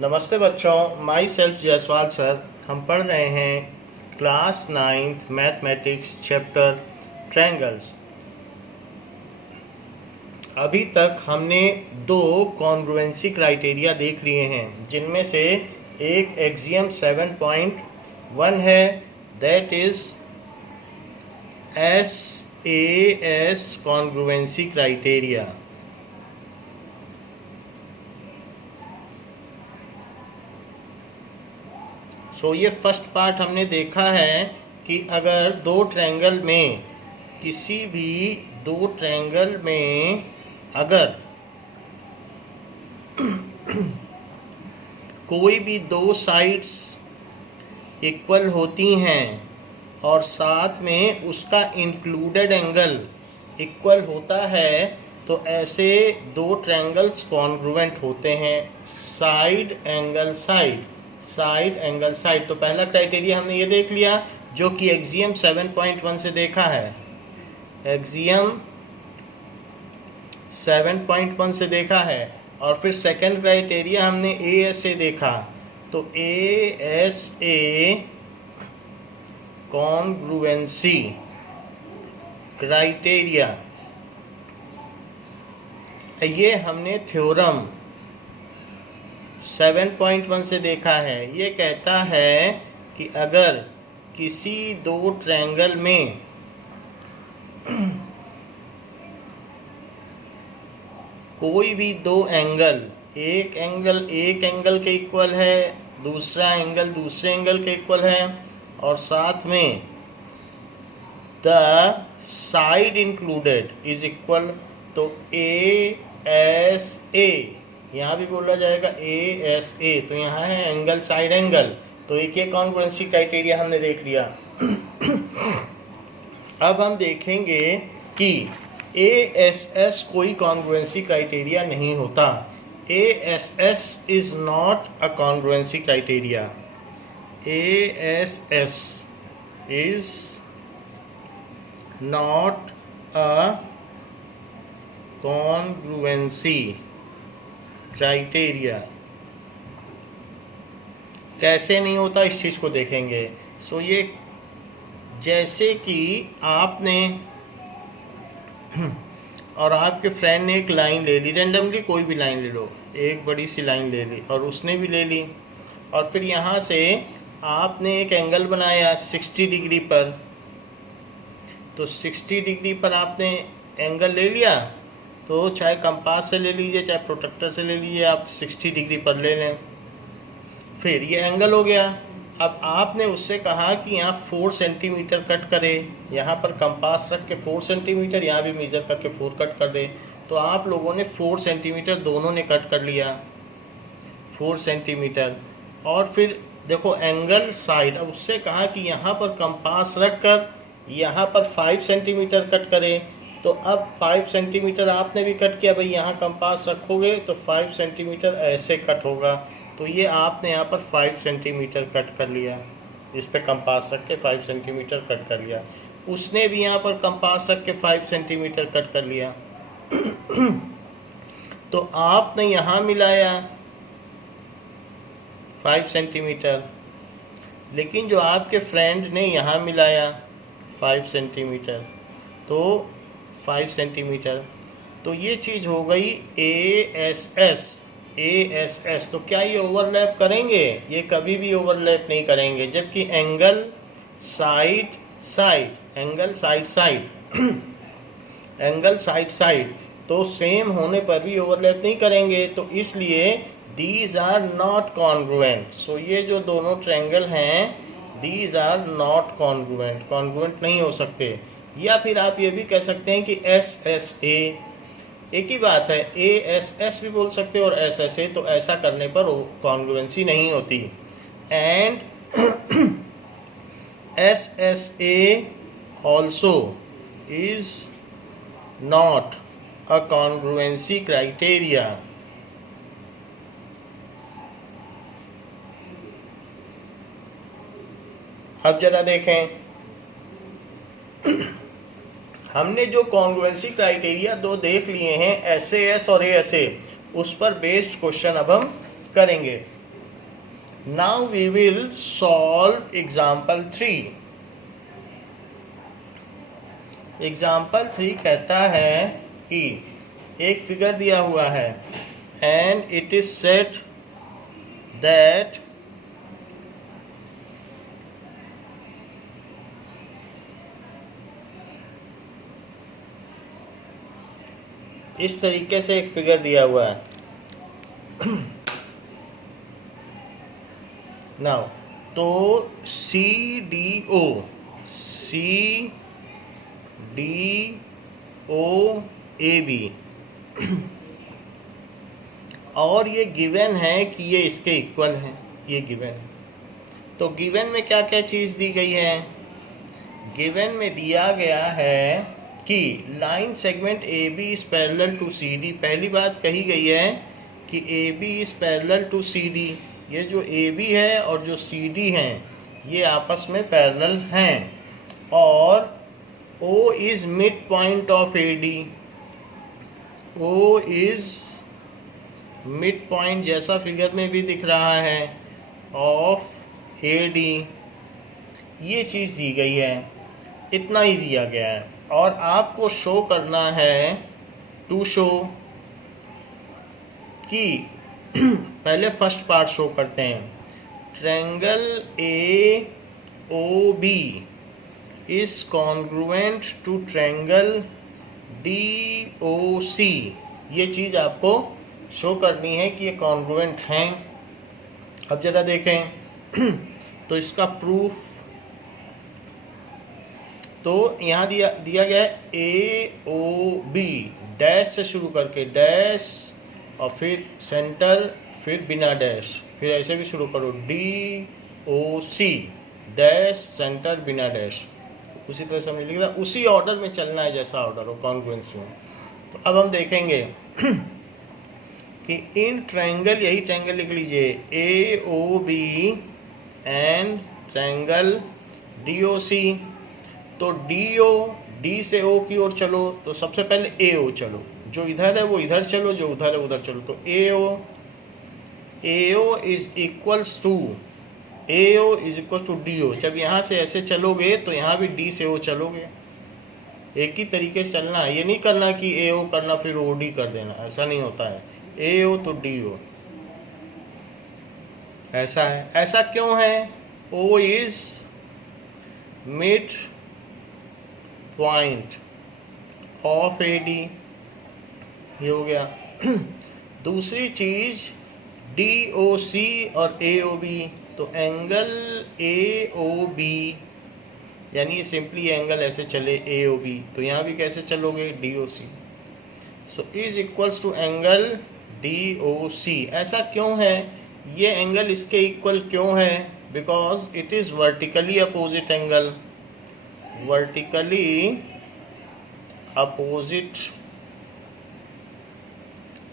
नमस्ते बच्चों, my self Jaiswal sir. हम पढ़ रहे हैं class 9th mathematics chapter triangles. अभी तक हमने दो कॉन्ग्रुएंसी क्राइटेरिया देख लिए हैं, जिनमें से एक एक्सियम 7.1 है, that is SAS congruency criteria. ये फर्स्ट पार्ट हमने देखा है कि अगर दो ट्रायंगल में किसी भी दो ट्रायंगल में अगर कोई भी दो साइड्स इक्वल होती हैं और साथ में उसका इंक्लूडेड एंगल इक्वल होता है, तो ऐसे दो ट्रायंगल्स कॉन्ग्रुएंट होते हैं। Side angle side, side angle side. तो पहला क्राइटेरिया हमने ये देख लिया, जो कि एक्सियम 7.1 से देखा है। एक्सियम 7.1 से देखा है। और फिर सेकंड क्राइटेरिया हमने ASA देखा। तो ASA कॉन्ग्रुएंसी क्राइटेरिया, ये हमने थ्योरम 7.1 से देखा है। ये कहता है कि अगर किसी दो ट्रायंगल में कोई भी दो एंगल, एक एंगल के इक्वल है, दूसरा एंगल दूसरे एंगल के इक्वल है, और साथ में the side included is equal, तो ASA, यहाँ भी बोला जाएगा ASA। तो यहाँ है एंगल साइड एंगल। तो एक ये कॉन्ग्रुएंसी क्राइटेरिया हमने देख लिया। अब हम देखेंगे कि ASS कोई कॉन्ग्रुएंसी क्राइटेरिया नहीं होता। ASS is not a congruency criteria. ASS is not a congruency criteria. कैसे नहीं होता, इस चीज़ को देखेंगे। ये जैसे कि आपने और आपके फ्रेंड ने एक लाइन ले ली, रेंडमली कोई भी लाइन ले लो, एक बड़ी सी लाइन ले ली और उसने भी ले ली, और फिर यहाँ से आपने एक एंगल बनाया 60 डिग्री पर। तो 60 डिग्री पर आपने एंगल ले लिया, तो चाहे कंपास से ले लीजिए चाहे प्रोट्रैक्टर से ले लीजिए, आप 60 डिग्री पर ले लें। फिर ये एंगल हो गया। अब आपने उससे कहा कि यहाँ 4 सेंटीमीटर कट करे, यहाँ पर कंपास रख के 4 सेंटीमीटर, यहाँ भी मेजर करके 4 कट कर दे। तो आप लोगों ने 4 सेंटीमीटर दोनों ने कट कर लिया, 4 सेंटीमीटर। और फिर देखो एंगल साइड, अब उससे कहा कि यहाँ पर कंपास रख कर यहाँ पर 5 सेंटीमीटर कट करे। तो अब 5 सेंटीमीटर आपने भी कट किया, भाई यहाँ कंपास रखोगे तो 5 सेंटीमीटर ऐसे कट होगा। तो ये आपने यहाँ पर 5 सेंटीमीटर कट कर लिया, इस पे कंपास रख के 5 सेंटीमीटर कट कर लिया। उसने भी यहाँ पर कंपास रख के 5 सेंटीमीटर कट कर लिया। तो आपने यहाँ मिलाया 5 सेंटीमीटर, लेकिन जो आपके फ्रेंड ने यहाँ मिलाया 5 सेंटीमीटर, तो 5 सेंटीमीटर। तो ये चीज़ हो गई ASS। तो क्या ये ओवरलैप करेंगे? ये कभी भी ओवरलैप नहीं करेंगे। जबकि angle side side, angle side side angle side side तो सेम होने पर भी ओवरलैप नहीं करेंगे। तो इसलिए दीज आर नॉट कॉन्ग्रुएंट। ये जो दोनों ट्रायंगल हैं, these are not congruent, congruent नहीं हो सकते। या फिर आप ये भी कह सकते हैं कि SSA, एक ही बात है, ASS भी बोल सकते हो और SSA। तो ऐसा करने पर कॉन्ग्रुएंसी नहीं होती। And SSA also is not a congruency criteria। अब जरा देखें, हमने जो कॉन्ग्रुएंसी क्राइटेरिया दो देख लिए हैं, SAS और ASA, उस पर बेस्ड क्वेश्चन अब हम करेंगे। Now we will solve example 3. Example 3 कहता है कि एक फिगर दिया हुआ है and it is set that इस तरीके से एक फिगर दिया हुआ है. नाउ तो CDO AB और ये गिवन है कि ये इसके इक्वल है, ये गिवन है. तो गिवन में क्या क्या चीज़ दी गई है? गिवन में दिया गया है कि line segment AB is parallel to CD. पहली बात कही गई है कि AB is parallel to CD. ये जो AB है और जो CD हैं ये आपस में पैरेलल हैं. और O is mid point of AD. O is mid point जैसा फिगर में भी दिख रहा है ऑफ AD. ये चीज़ दी गई है, इतना ही दिया गया है. और आपको शो करना है, टू शो कि पहले फर्स्ट पार्ट शो करते हैं. Triangle AOB is congruent to triangle DOC. ये चीज़ आपको शो करनी है कि ये कॉन्ग्रुएंट हैं. अब जरा देखें तो इसका प्रूफ तो यहाँ दिया गया है AOB डैश से शुरू करके डैश और फिर सेंटर फिर बिना डैश, फिर ऐसे भी शुरू करो DOC डैश सेंटर बिना डैश. उसी तरह से हमने लिखा था, उसी ऑर्डर में चलना है जैसा ऑर्डर हो कॉन्ग्रुएंस में. तो अब हम देखेंगे कि इन ट्रायंगल, यही ट्रायंगल लिख लीजिए AOB एंड ट्रायंगल DOC. तो D से O की ओर चलो तो सबसे पहले AO चलो, जो इधर है वो इधर चलो, जो उधर है उधर चलो. तो AO is equals to DO. जब यहाँ से ऐसे चलोगे तो यहाँ भी D से O चलोगे. एक ही तरीके से चलना है. ये नहीं करना कि AO करना फिर OD कर देना, ऐसा नहीं होता है. AO तो DO ऐसा है. ऐसा क्यों है? O is mid point of AD. ये हो गया. दूसरी चीज DOC और AOB. तो एंगल AOB यानी ये सिंपली एंगल ऐसे चले AOB, तो यहाँ भी कैसे चलोगे DOC. So is equals to angle DOC. ऐसा क्यों है? ये एंगल इसके इक्वल क्यों है? Because it is vertically opposite angle. Vertically opposite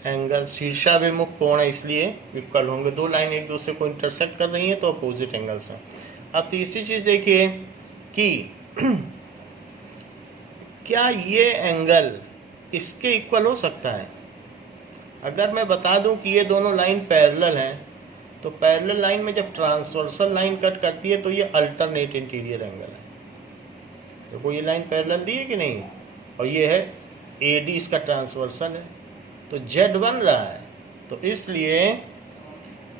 angle शीर्षाभिमुख कोण है, इसलिए इक्वल होंगे. दो लाइन एक दूसरे को इंटरसेक्ट कर रही हैं तो अपोजिट एंगल्स हैं. अब तीसरी चीज देखिए कि क्या ये एंगल इसके इक्वल हो सकता है? अगर मैं बता दूं कि ये दोनों लाइन पैरेलल हैं, तो पैरेलल लाइन में जब ट्रांसवर्सल लाइन कट करती है तो ये अल्टरनेट इंटीरियर एंगल है. देखो ये लाइन पैरेलल दी है कि नहीं, और ये है AD इसका ट्रांसवर्सल है, तो Z बन रहा है. तो इसलिए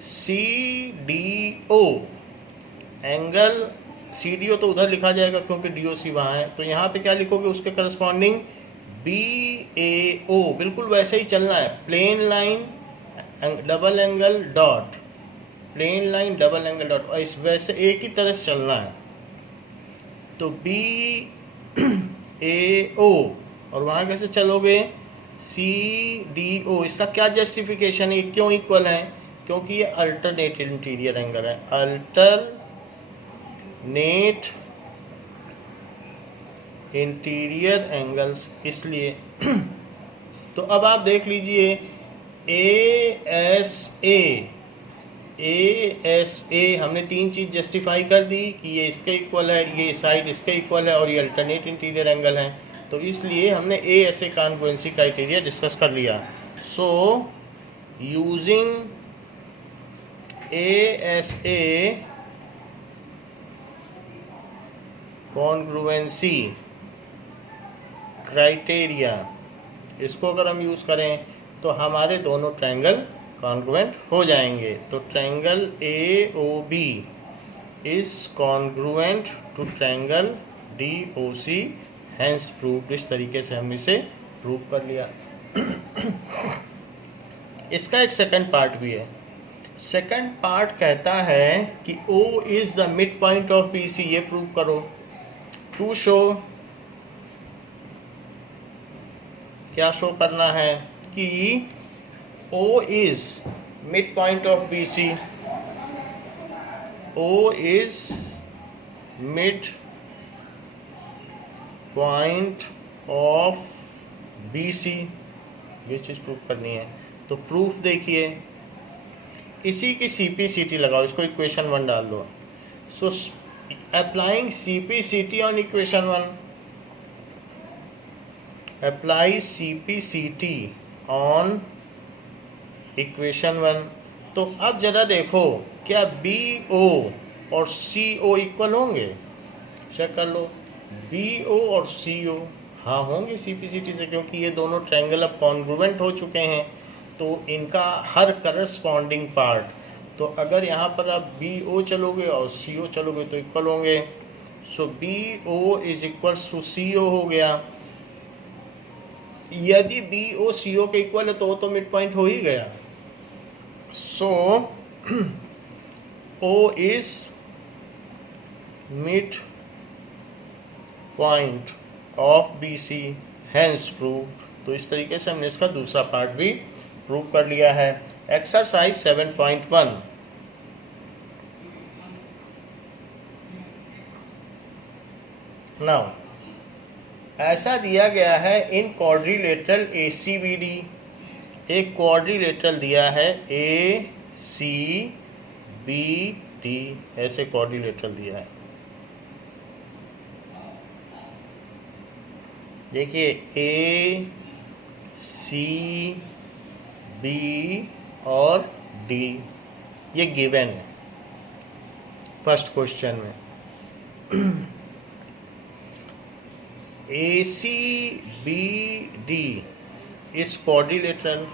CDO एंगल, CDO तो उधर लिखा जाएगा क्योंकि DOC वहाँ है. तो यहाँ पे क्या लिखोगे? उसके करस्पॉन्डिंग BAO. बिल्कुल वैसे ही चलना है. Plain line double angle dot, plain line double angle dot, और इस वैसे एक ही तरह से चलना है. तो BAO और वहाँ कैसे चलोगे? CDO. इसका क्या जस्टिफिकेशन है? क्यों इक्वल है? क्योंकि ये अल्टरनेट इंटीरियर एंगल है. अल्टरनेट इंटीरियर एंगल्स, इसलिए. तो अब आप देख लीजिए ASA हमने तीन चीज जस्टिफाई कर दी कि ये इसके इक्वल है, ये साइड इसके इक्वल है और ये अल्टरनेट इंटीरियर एंगल है. तो इसलिए हमने ASA कॉन्ग्रुएंसी क्राइटेरिया डिस्कस कर लिया. So using ASA congruency criteria, इसको अगर हम यूज़ करें तो हमारे दोनों ट्रायंगल कॉन्ग्रुएंट हो जाएंगे। तो triangle AOB is congruent to triangle DOC, hence proved. इस तरीके से हमने इसे प्रूव कर लिया। इसका एक सेकंड पार्ट भी है। सेकंड पार्ट कहता है कि O is the mid point of BC, ये प्रूव करो। टू शो, क्या शो करना है कि O is mid point of BC, O is mid point of BC, ये चीज़ प्रूव करनी है। तो प्रूफ देखिए, इसी की CP/CT लगाओ, इसको इक्वेशन 1 डाल दो। So applying CP/CT on equation 1, apply CP/CT on equation 1। तो अब जरा देखो, क्या BO और CO इक्वल होंगे? चेक कर लो, BO और CO हाँ होंगे CP/CT से, क्योंकि ये दोनों ट्रायंगल अब कॉन्ग्रुएंट हो चुके हैं। तो इनका हर करस्पॉन्डिंग पार्ट, तो अगर यहाँ पर आप BO चलोगे और CO चलोगे तो इक्वल होंगे। So BO is equals to CO हो गया। यदि BO CO के इक्वल है तो मिड पॉइंट हो ही गया। So O is mid point of BC, hence proved. तो इस तरीके से हमने इसका दूसरा पार्ट भी प्रूव कर लिया है। एक्सरसाइज 7.1, नाउ ऐसा दिया गया है इन क्वाड्रिलेटरल ACBD, एक क्वाड्रिलेटरल दिया है ACBD, ऐसे क्वाड्रिलेटरल दिया है। देखिए ACB और D ये गिवन है फर्स्ट क्वेश्चन में। ACBD इस क्वाड्रिलेटरल,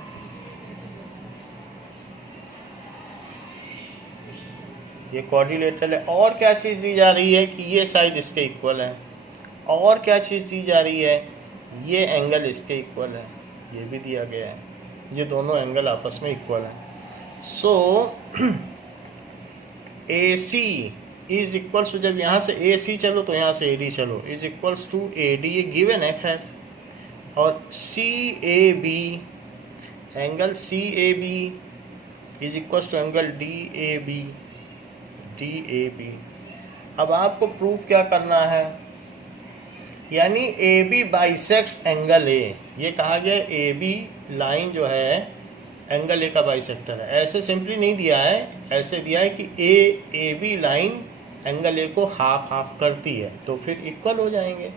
ये क्वाड्रिलेटरल है। और क्या चीज़ दी जा रही है कि ये साइड इसके इक्वल है। और क्या चीज़ दी जा रही है, ये एंगल इसके इक्वल है, ये भी दिया गया है। ये दोनों एंगल आपस में इक्वल है। सो AC इज इक्वल्स टू, जब यहाँ से AC चलो तो यहाँ से AD चलो, इज इक्वल्स टू AD, ये गिवन है खैर। और CAB, angle CAB is equals to angle DAB। अब आपको प्रूफ क्या करना है, यानी AB बाइसेक्ट्स एंगल A। ये कहा गया AB लाइन जो है एंगल A का बाइसेक्टर है। ऐसे सिंपली नहीं दिया है, ऐसे दिया है कि AB लाइन एंगल A को हाफ हाफ करती है, तो फिर इक्वल हो जाएंगे।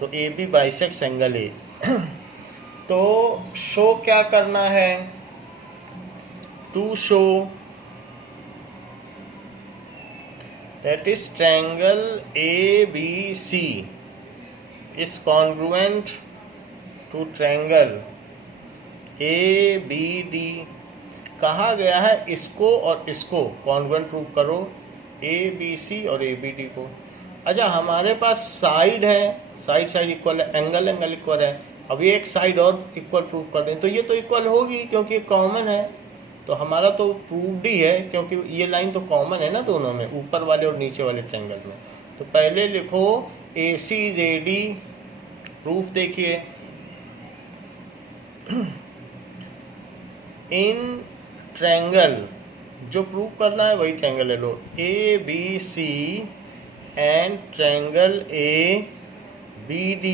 तो AB बाइसेक्ट्स एंगल A। तो शो क्या करना है, to show that is triangle ABC is congruent to triangle ABD। कहा गया है इसको और इसको कॉन्ग्रुएंट प्रूव करो, ABC और ABD को। अच्छा, हमारे पास साइड है, साइड साइड इक्वल है, एंगल एंगल इक्वल है। अब ये एक साइड और इक्वल प्रूव कर दें तो ये तो इक्वल होगी, क्योंकि कॉमन है। तो हमारा तो प्रूव्ड ही है, क्योंकि ये लाइन तो कॉमन है ना दोनों में, ऊपर वाले और नीचे वाले ट्रायंगल में। तो पहले लिखो AC इज AD, प्रूफ देखिए। इन ट्रायंगल, जो प्रूव करना है वही ट्रायंगल ले लो, ABC एंड ट्रायंगल ABD।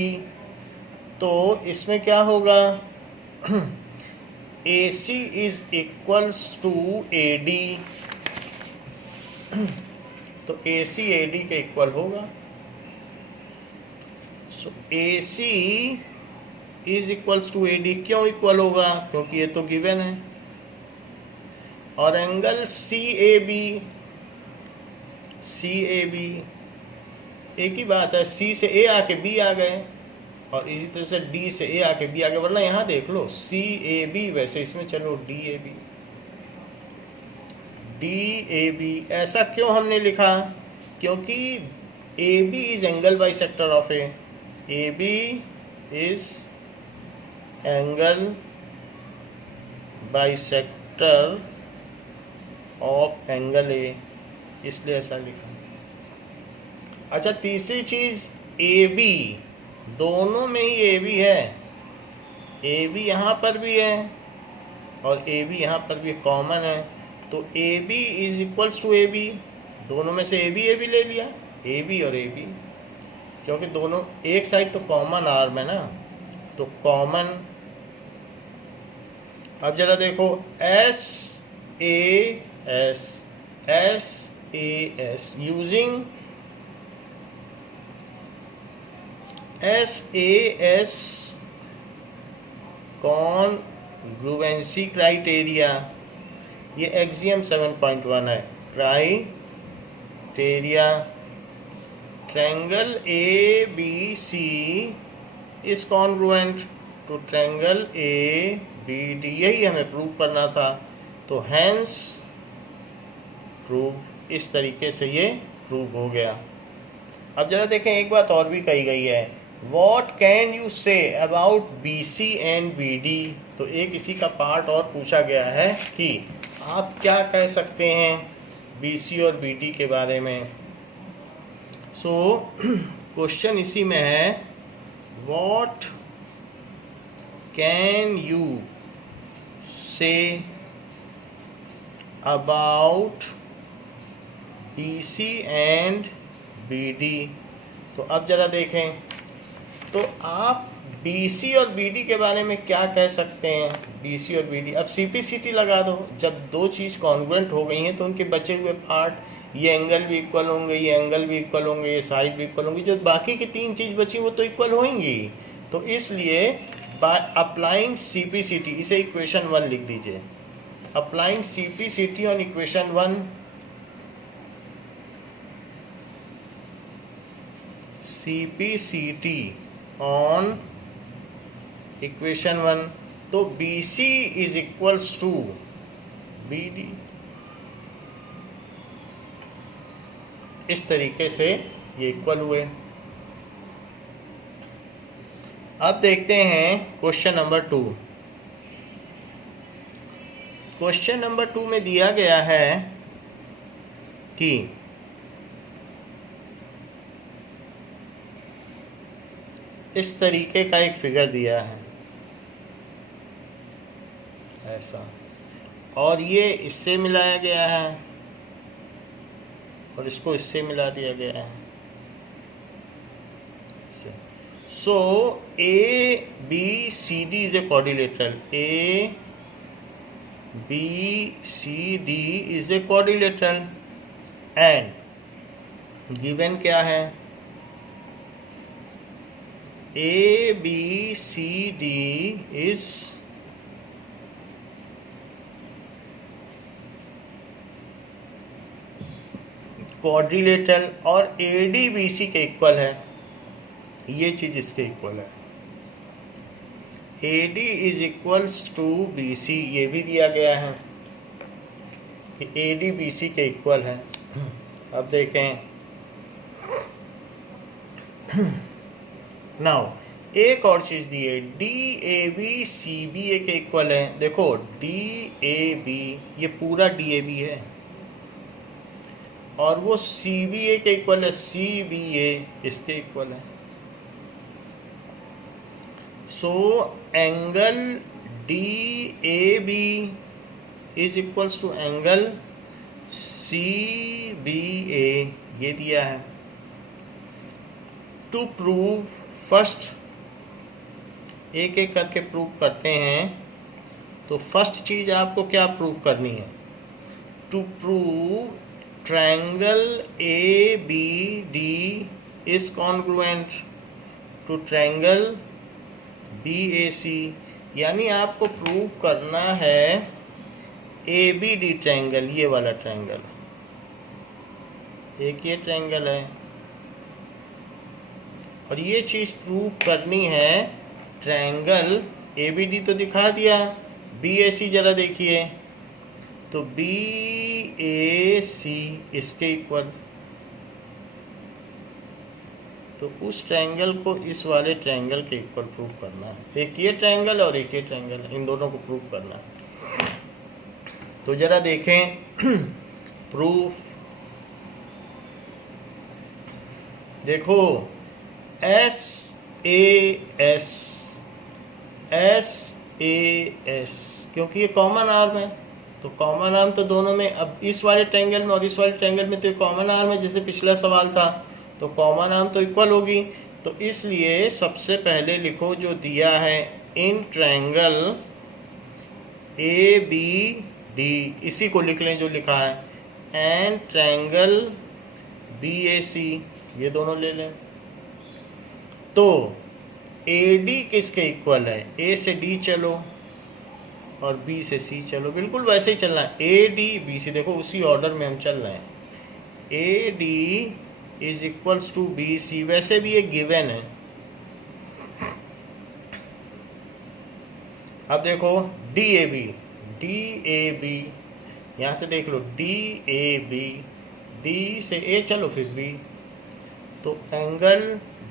तो इसमें क्या होगा, AC is equals to AD, तो AC AD के इक्वल होगा। So AC is equals to AD, क्यों इक्वल होगा, क्योंकि ये तो गिवन है। और एंगल सी ए बी एक ही बात है, सी से ए आके बी आ गए और इसी तरह से डी से ए आके बी आ गए, वरना यहाँ देख लो सी ए बी, वैसे इसमें चलो डी ए बी। ऐसा क्यों हमने लिखा? क्योंकि A B is angle bisector of A B is angle bisector of angle A, इसलिए ऐसा लिखा। अच्छा, तीसरी चीज ए बी, दोनों में ही ए बी है, ए बी यहाँ पर भी है और ए बी यहाँ पर भी कॉमन है, तो A B is equals to A B, दोनों में से ए बी ले लिया, ए बी और ए बी, क्योंकि दोनों एक साइड तो कॉमन आर्म है ना, तो कॉमन। अब जरा देखो S A S using SAS congruency criteria, ये एक्सियम 7.1 है। Criteria triangle ABC is congruent to triangle ABD, यही हमें प्रूव करना था, तो हैंस प्रूव, इस तरीके से ये प्रूव हो गया। अब जरा देखें, एक बात और भी कही गई है, What can you say about BC and BD? तो एक इसी का पार्ट और पूछा गया है कि आप क्या कह सकते हैं BC और BD के बारे में। सो क्वेश्चन इसी में है, What can you say about BC and BD? तो अब जरा देखें, तो आप BC और BD के बारे में क्या कह सकते हैं? BC और BD, अब CPCT लगा दो, जब दो चीज़ कॉन्ग्रुएंट हो गई हैं तो उनके बचे हुए पार्ट, ये एंगल भी इक्वल होंगे, ये एंगल भी इक्वल होंगे, ये साइड भी इक्वल होंगी, जो बाकी की तीन चीज़ बची वो तो इक्वल होंगी। तो इसलिए बाय अप्लाइंग CPCT, इसे इक्वेशन 1 लिख दीजिए, applying CPCT on equation 1, CPCT on equation 1, तो BC is equals to BD, इस तरीके से ये इक्वल हुए। अब देखते हैं क्वेश्चन नंबर 2। क्वेश्चन नंबर 2 में दिया गया है कि इस तरीके का एक फिगर दिया है ऐसा, और ये इससे मिलाया गया है और इसको इससे मिला दिया गया है। So ABCD is a quadrilateral, ABCD is a quadrilateral and given क्या है, ABCD is क्वाड्रिलेटरल और ADBC के इक्वल है, ये चीज इसके इक्वल है। AD is equals to BC, ये भी दिया गया है कि ADBC के इक्वल है। अब देखें, नाउ एक और चीज दी है, DAB CBA के इक्वल है। देखो DAB, ये पूरा DAB है और वो CBA के इक्वल है, CBA इसके इक्वल है। So angle DAB is equals to angle CBA, ये दिया है। टू प्रूव, फर्स्ट एक एक करके प्रूव करते हैं। तो फर्स्ट चीज आपको क्या प्रूव करनी है, to prove triangle ABD is congruent to triangle BAC, यानी आपको प्रूव करना है ABD ट्रायंगल, ये वाला ट्रायंगल, एक ये ट्रायंगल है, और ये चीज़ प्रूव करनी है। ट्रायंगल ABD तो दिखा दिया, BAC जरा देखिए, तो BAC इसके इक्वल, तो उस ट्रायंगल को इस वाले ट्रायंगल के इक्वल प्रूव करना है। एक ये ट्रायंगल और एक ये ट्रायंगल, इन दोनों को प्रूव करना है। तो जरा देखें प्रूफ, देखो SAS क्योंकि ये कॉमन आर्म है, तो कॉमन आर्म तो दोनों में, अब इस वाले ट्रायंगल में और इस वाले ट्रायंगल में तो ये कॉमन आर्म है, जैसे पिछला सवाल था, तो कॉमन आर्म तो इक्वल होगी। तो इसलिए सबसे पहले लिखो जो दिया है, इन ट्रायंगल ABD, इसी को लिख लें जो लिखा है, एंड ट्रायंगल BAC, ये दोनों ले लें। तो AD किसके इक्वल है? A से D चलो और B से C चलो, बिल्कुल वैसे ही चलना है। AD BC, देखो उसी ऑर्डर में हम चल रहे हैं। AD is equals to BC, वैसे भी ये गिवन है। अब देखो DAB, यहाँ से देख लो DAB, D से A चलो फिर B, तो एंगल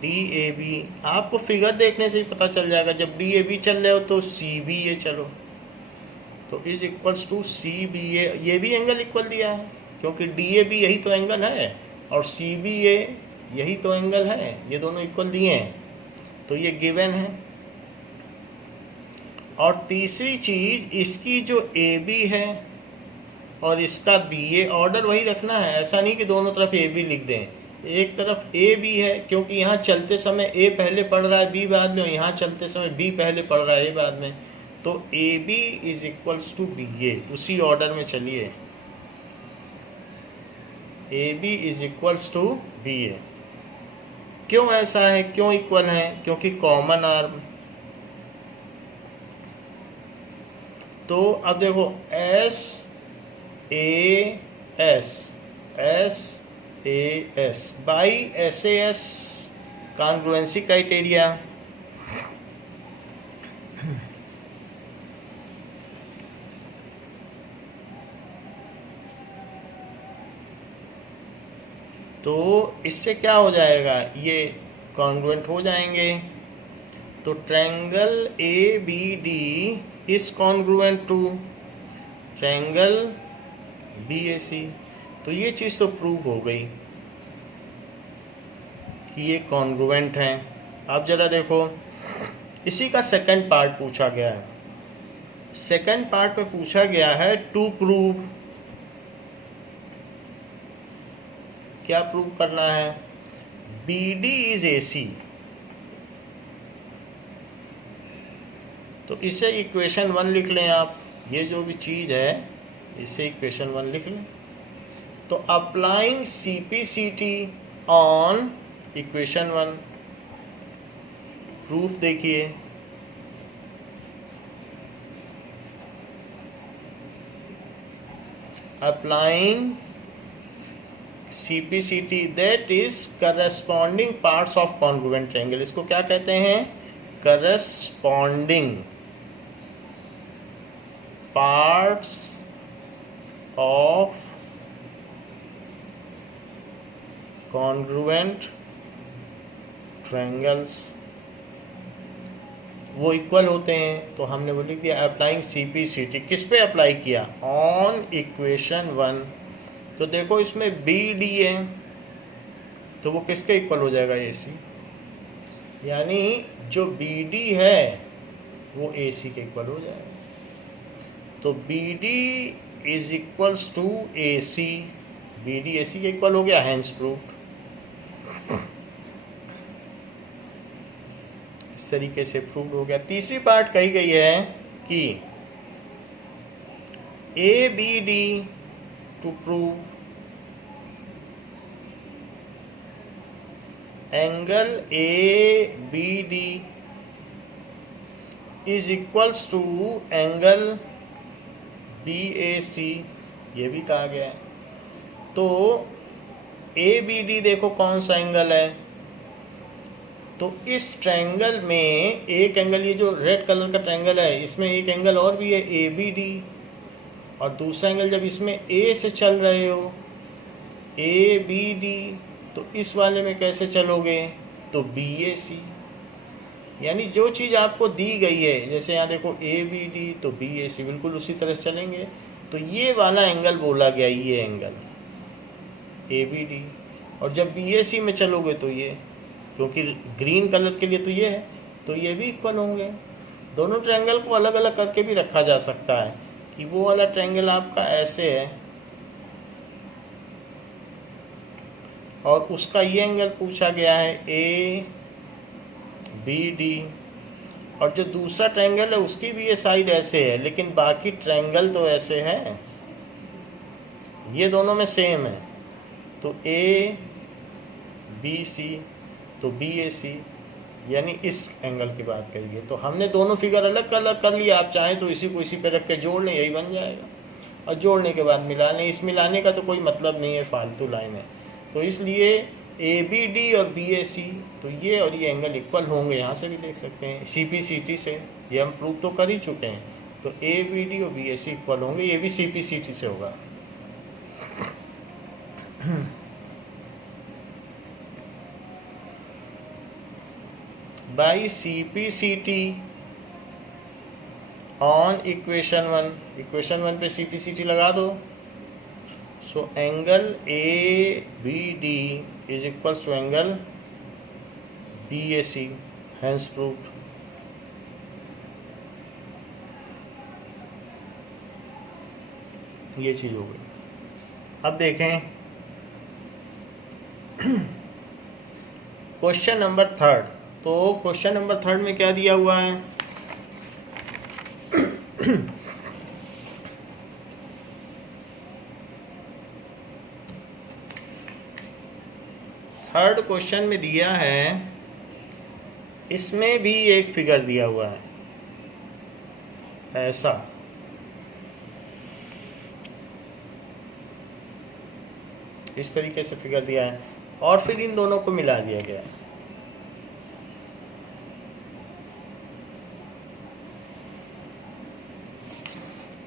DAB आपको फिगर देखने से ही पता चल जाएगा। जब DAB चल रहे हो तो CBA चलो, तो इज इक्वल्स टू CBA, ये भी एंगल इक्वल दिया है क्योंकि DAB यही तो एंगल है और CBA यही तो एंगल है, ये दोनों इक्वल दिए हैं, तो ये गिवन है। और तीसरी चीज, इसकी जो AB है और इसका BA, ऑर्डर वही रखना है, ऐसा नहीं कि दोनों तरफ AB लिख दें। एक तरफ AB है क्योंकि यहाँ चलते समय A पहले पढ़ रहा है B बाद में, और यहाँ चलते समय B पहले पढ़ रहा है A बाद में, तो AB is equals to BA, उसी ऑर्डर में चलिए। AB is equals to BA, क्यों ऐसा है, क्यों इक्वल है? क्योंकि कॉमन आर्म। तो अब देखो SAS by SAS congruency criteria, तो इससे क्या हो जाएगा, ये कॉन्ग्रुएंट हो जाएंगे। तो triangle ABD is congruent to triangle BAC, तो ये चीज़ तो प्रूव हो गई कि ये कॉन्ग्रुएंट हैं। अब जरा देखो, इसी का सेकंड पार्ट पूछा गया है। सेकंड पार्ट में पूछा गया है टू प्रूव, क्या प्रूव करना है? BD इज AC, तो इसे इक्वेशन 1 लिख लें आप, ये जो भी चीज़ है इसे इक्वेशन 1 लिख लें। तो applying CP/CT on equation 1, proof देखिए, applying CP/CT that is corresponding parts of congruent triangle, इसको क्या कहते हैं? Corresponding parts of congruent triangles, वो इक्वल होते हैं, तो हमने वो लिख दिया अप्लाइंग CP/CT। किस पे अप्लाई किया? On equation 1। तो देखो इसमें BD है, तो वो किसके इक्वल हो जाएगा? AC, यानी जो BD है वो AC के इक्वल हो जाएगा। तो BD is equals to AC, BD AC के इक्वल हो गया, हैंस प्रूव्ड। इस तरीके से प्रूव्ड हो गया। तीसरी पार्ट कही गई है कि ABD to prove angle ABD is equals to angle BAC ये भी कहा गया है। तो ABD देखो कौन सा एंगल है, तो इस ट्रायंगल में एक एंगल, ये जो रेड कलर का ट्रायंगल है इसमें एक एंगल और भी है ABD, और दूसरा एंगल जब इसमें A से चल रहे हो ABD, तो इस वाले में कैसे चलोगे, तो BAC। यानी जो चीज़ आपको दी गई है, जैसे यहाँ देखो ABD तो BAC, बिल्कुल उसी तरह से चलेंगे। तो ये वाला एंगल बोला गया, ये एंगल ABD, और जब BAC में चलोगे तो ये, क्योंकि ग्रीन कलर के लिए तो ये है, तो ये भी इक्वल होंगे। दोनों ट्रायंगल को अलग अलग करके भी रखा जा सकता है कि वो वाला ट्रायंगल आपका ऐसे है और उसका ये एंगल पूछा गया है ABD, और जो दूसरा ट्रायंगल है उसकी भी ये साइड ऐसे है, लेकिन बाकी ट्रायंगल तो ऐसे है, ये दोनों में सेम है। तो ABC तो BAC, यानी इस एंगल की बात करिए। तो हमने दोनों फिगर अलग अलग कर लिया, आप चाहें तो इसी को इसी पे रख के जोड़ लें, यही बन जाएगा, और जोड़ने के बाद मिला लें। इस मिलाने का तो कोई मतलब नहीं है, फालतू लाइन है। तो इसलिए ABD और BAC, तो ये और ये एंगल इक्वल होंगे, यहाँ से भी देख सकते हैं CPCT से, ये हम प्रूव तो कर ही चुके हैं। तो ABD और BAC इक्वल होंगे, ये भी CPCT से होगा। By CPCT on equation 1, equation 1 पे CPCT लगा दो। So angle ABD is equals to angle BAC, hence proved. ये चीज हो गई। अब देखें क्वेश्चन नंबर 3। तो क्वेश्चन नंबर 3 में क्या दिया हुआ है, थर्ड क्वेश्चन में दिया है, इसमें भी एक फिगर दिया हुआ है ऐसा, इस तरीके से फिगर दिया है, और फिर इन दोनों को मिला दिया गया है।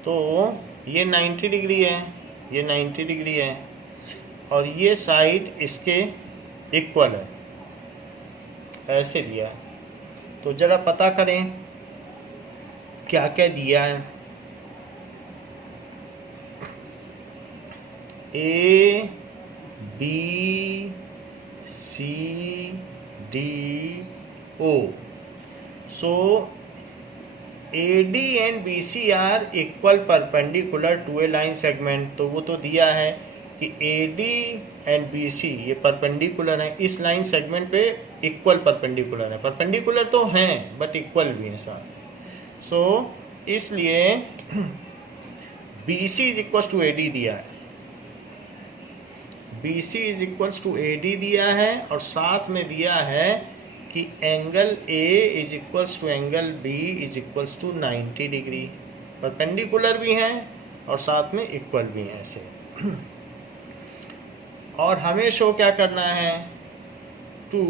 तो ये 90 डिग्री है, ये 90 डिग्री है, और ये साइड इसके इक्वल है, ऐसे दिया है। तो जरा पता करें क्या क्या दिया है। ABCDO, so AD and BC are equal perpendicular to a line segment। तो वो तो दिया है कि AD and BC ये परपेंडिकुलर है, इस लाइन सेगमेंट पे इक्वल परपेंडिकुलर है, परपेंडिकुलर तो हैं बट इक्वल भी हैं साथ। सो इसलिए BC is equals to AD दिया है, BC is equals to AD दिया है, और साथ में दिया है कि angle A is equals to angle B is equals to 90 degree, perpendicular भी हैं और साथ में इक्वल भी हैं ऐसे। और हमें शो क्या करना है, टू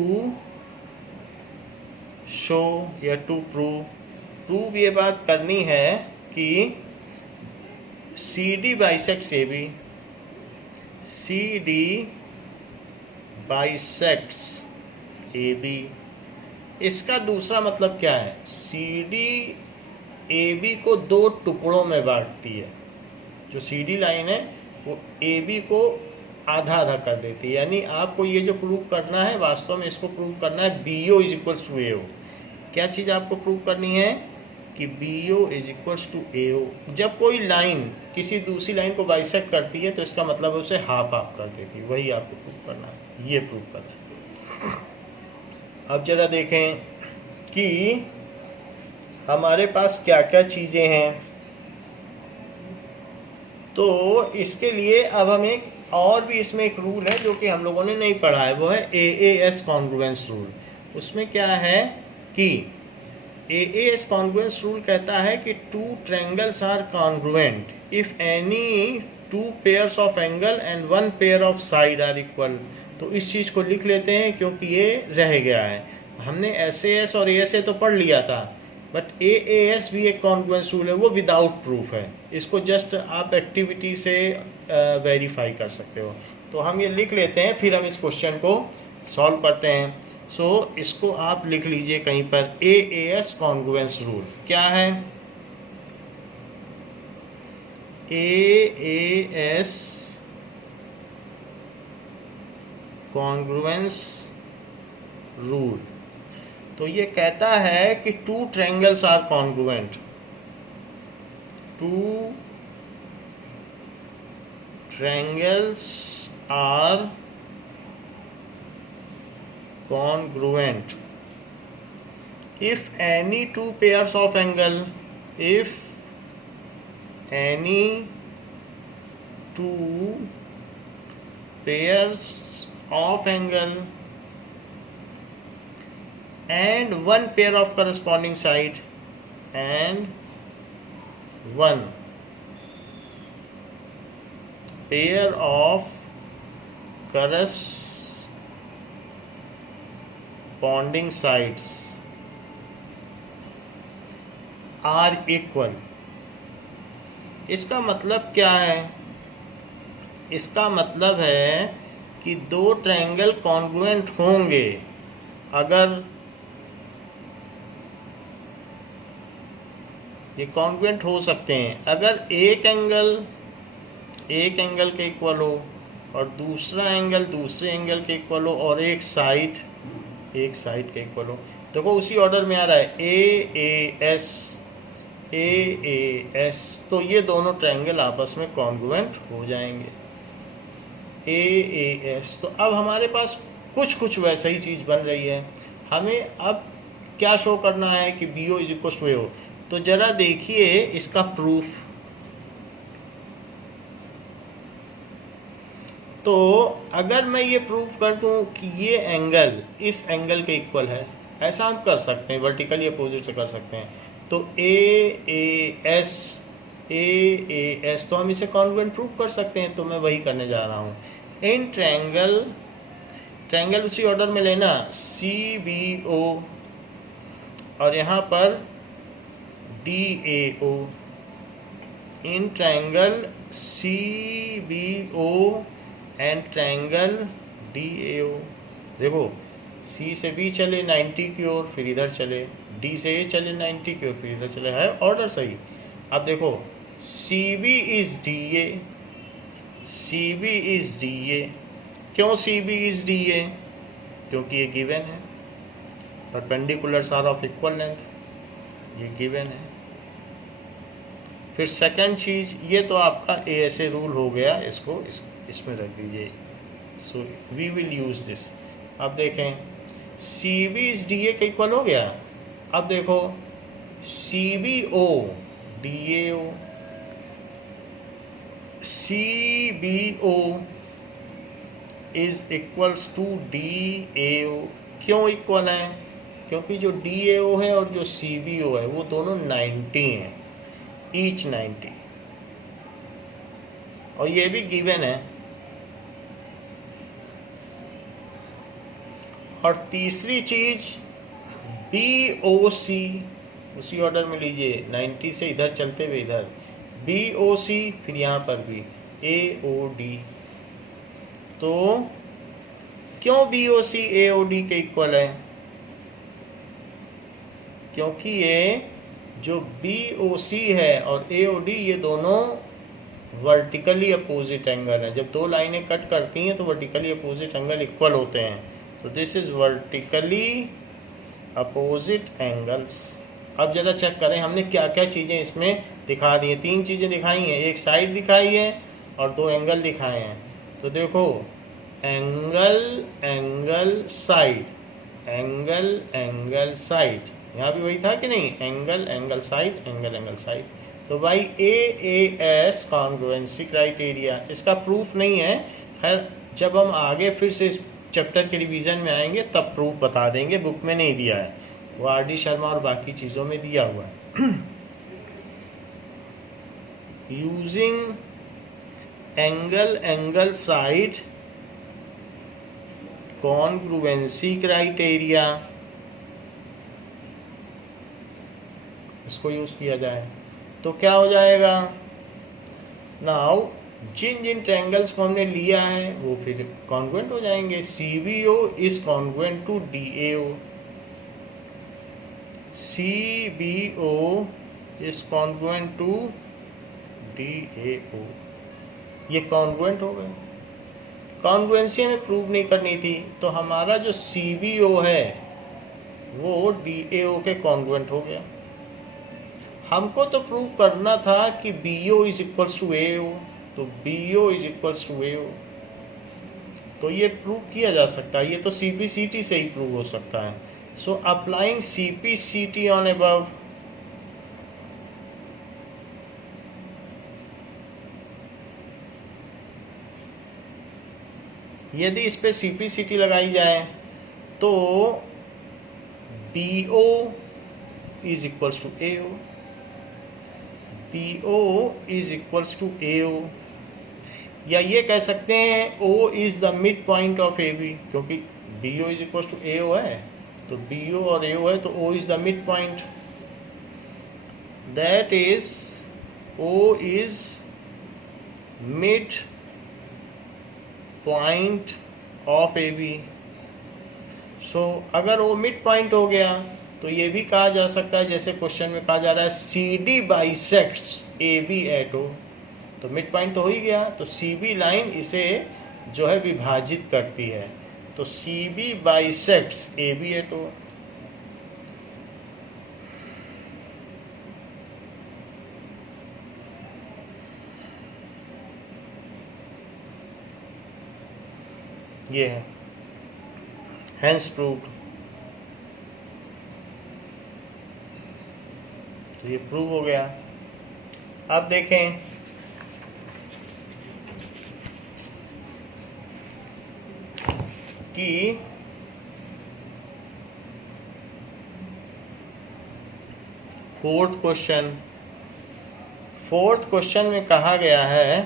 शो या टू प्रूव ये बात करनी है कि CD bisects AB, CD bisects AB। इसका दूसरा मतलब क्या है, CD AB को दो टुकड़ों में बांटती है। जो CD लाइन है वो AB को आधा आधा कर देती है। यानी आपको ये जो प्रूव करना है, वास्तव में इसको प्रूव करना है BO is equals to AO। क्या चीज़ आपको प्रूव करनी है कि BO is equals to AO। जब कोई लाइन किसी दूसरी लाइन को बाइसेक्ट करती है तो इसका मतलब है उसे हाफ हाफ कर देती है, वही आपको प्रूव करना है, ये प्रूव करना है। अब जरा देखें कि हमारे पास क्या क्या चीज़ें हैं। तो इसके लिए अब हम एक और भी इसमें एक रूल है जो कि हम लोगों ने नहीं पढ़ा है, वो है AAS कॉन्ग्रुएंस रूल। उसमें क्या है कि AAS कॉन्ग्रुएंस रूल कहता है कि two triangles are congruent if any two pairs of angle and one pair of side are equal. तो इस चीज़ को लिख लेते हैं क्योंकि ये रह गया है। हमने SAS और ASA तो पढ़ लिया था, बट AAS भी एक कॉन्ग्रुएंस रूल है, वो विदाउट प्रूफ है। इसको जस्ट आप एक्टिविटी से वेरीफाई कर सकते हो। तो हम ये लिख लेते हैं, फिर हम इस क्वेश्चन को सॉल्व करते हैं। सो इसको आप लिख लीजिए कहीं पर, AAS कॉन्ग्रुएंस रूल क्या है? AAS कॉन्ग्रुएंस रूल तो ये कहता है कि two triangles are congruent, two triangles are congruent if any two pairs of angle, if any two pairs of angle and one pair of corresponding side and one pair of corresponding sides are equal। इसका मतलब क्या है? इसका मतलब है कि दो triangle congruent होंगे अगर ये कॉन्ग्रुएंट हो सकते हैं अगर एक एंगल के इक्वल हो और दूसरा एंगल दूसरे एंगल के इक्वल हो और एक साइड के इक्वल हो। देखो उसी ऑर्डर में आ रहा है AAS, तो ये दोनों ट्रायंगल आपस में कॉन्ग्रुएंट हो जाएंगे। AAS तो अब हमारे पास कुछ वैसा ही चीज़ बन रही है। हमें अब क्या शो करना है कि BO is equal to AO। तो जरा देखिए इसका प्रूफ। तो अगर मैं ये प्रूफ कर दूं कि ये एंगल इस एंगल के इक्वल है, ऐसा हम कर सकते हैं, वर्टिकली अपोजिट से कर सकते हैं। तो AAS तो हम इसे कॉन्ग्रुएंट प्रूफ कर सकते हैं। तो मैं वही करने जा रहा हूँ। इन ट्रायंगल उसी ऑर्डर में लेना, CBO और यहाँ पर DAO। In triangle CBO and triangle DAO, देखो C से B चले 90 की ओर, फिर इधर चले, D से A चले 90 की ओर, फिर इधर चले, है ऑर्डर सही। अब देखो CB इज DA। क्यों CB इज DA? क्योंकि ये गिवन है, perpendiculars are of equal length, ये गिवन है। फिर सेकंड चीज़, ये तो आपका ASA रूल हो गया, इसको इसमें रख दीजिए। So we will use this. अब देखें CB इज DA के इक्वल हो गया। अब देखो CBO DAO, CBO is equals to DAO। क्यों इक्वल है? क्योंकि जो DAO है और जो CBO है वो दोनों 90 हैं, ईच 90, और ये भी गिवन है। और तीसरी चीज BOC, उसी ऑर्डर में लीजिए, 90 से इधर चलते हुए इधर BOC, फिर यहाँ पर भी AOD। तो क्यों BOC AOD के इक्वल है? क्योंकि ये जो BOC है और AOD ये दोनों वर्टिकली अपोजिट एंगल है। जब दो लाइनें कट करती हैं तो वर्टिकली अपोजिट एंगल इक्वल होते हैं। तो this is vertically opposite angles. अब जरा चेक करें हमने क्या क्या चीज़ें इसमें दिखा दी हैं। 3 चीज़ें दिखाई हैं, एक साइड दिखाई है और 2 एंगल दिखाए हैं। तो देखो एंगल साइड, एंगल साइड, यहाँ भी वही था कि नहीं, एंगल साइड। तो भाई AAS कॉन्ग्रुएंसी क्राइटेरिया, इसका प्रूफ नहीं है। खैर जब हम आगे फिर से इस चैप्टर के रिवीजन में आएंगे तब प्रूफ बता देंगे, बुक में नहीं दिया है। वो आर डी शर्मा और बाकी चीज़ों में दिया हुआ है। Using angle side congruency criteria, इसको यूज किया जाए तो क्या हो जाएगा। नाउ जिन जिन ट्रायंगल्स को हमने लिया है वो फिर कॉन्ग्रुएंट हो जाएंगे। CBO is congruent to DAO, CBO is congruent to DAO, ये कॉन्ग्रुएंट हो गए। कॉन्ग्रुएंसी हमें प्रूव नहीं करनी थी, तो हमारा जो CBO है वो DAO के कॉन्ग्रुएंट हो गया। हमको तो प्रूव करना था कि BO is equals to AO, तो BO is equals to AO, तो ये प्रूव किया जा सकता है। ये तो CPCT से ही प्रूव हो सकता है। So applying CPCT on above, यदि इस पे CPCT लगाई जाए तो BO is equals to AO, BO is equals to AO, या ये कह सकते हैं O is the mid point of AB, क्योंकि BO is equals to AO है, तो BO और AO है तो O is the mid point, that is O is mid point of AB। So अगर वो मिड पॉइंट हो गया तो ये भी कहा जा सकता है, जैसे क्वेश्चन में कहा जा रहा है CD bisects AB at O, तो मिड पॉइंट तो हो ही गया, तो CB लाइन इसे जो है विभाजित करती है, तो CB bisects AB at O। ये है हैंस प्रूव्ड, तो ये प्रूव हो गया। अब देखें कि फोर्थ क्वेश्चन में कहा गया है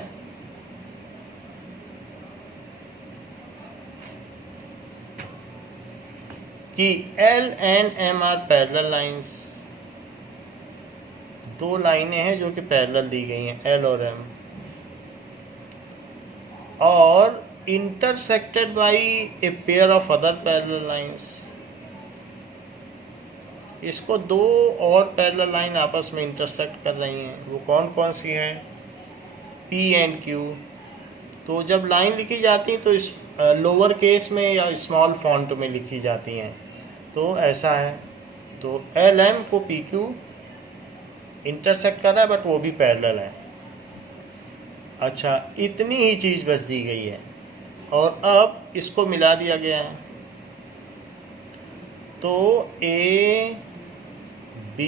कि L and M are parallel lines, दो लाइनें हैं जो कि पैरेलल दी गई हैं L और M, और intersected by a pair of other parallel lines. इसको दो और पैरेलल लाइन आपस में इंटरसेक्ट कर रही हैं, वो कौन कौन सी हैं, P एंड Q। तो जब लाइन लिखी जाती है तो इस लोअर केस में या स्मॉल फॉन्ट में लिखी जाती हैं, तो ऐसा है। तो LM को PQ इंटरसेक्ट कर रहा है, बट वो भी पैरेलल है। अच्छा, इतनी ही चीज़ बस दी गई है, और अब इसको मिला दिया गया है, तो A B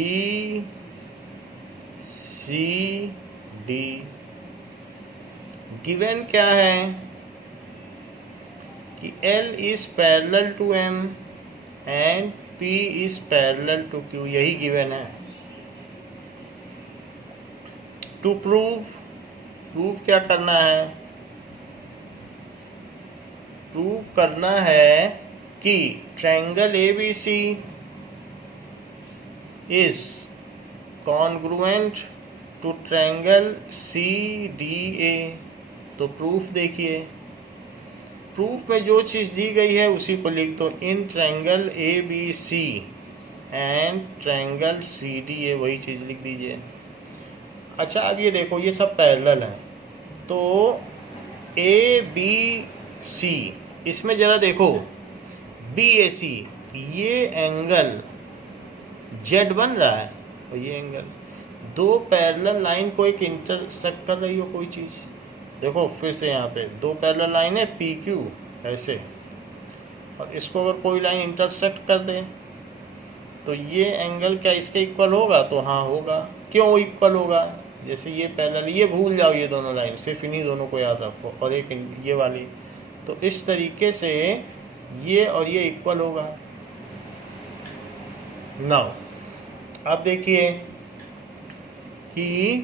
C D given क्या है कि L is parallel to M and P is parallel to Q, यही गिवन है। टू प्रूव क्या करना है, प्रूव करना है कि triangle ABC is congruent to triangle CDA। तो प्रूफ देखिए, प्रूफ में जो चीज़ दी गई है उसी को लिख दो, in triangle ABC and triangle CDA, वही चीज़ लिख दीजिए। अच्छा, अब ये देखो, ये सब पैरेलल हैं, तो ABC, इसमें ज़रा देखो BAC, ये एंगल Z बन रहा है, और ये एंगल, दो पैरेलल लाइन को एक इंटरसेक्ट कर रही हो कोई चीज़। देखो फिर से यहाँ पे दो पैरेलल लाइन है PQ ऐसे, और इसको अगर कोई लाइन इंटरसेक्ट कर दे तो ये एंगल क्या इसके इक्वल होगा, तो हाँ होगा। क्यों इक्वल होगा, जैसे ये पैरेलल, ये भूल जाओ ये दोनों लाइन, सिर्फ इन्हीं दोनों को याद रखो, और एक ये वाली, तो इस तरीके से ये और ये इक्वल होगा। नाउ अब देखिए कि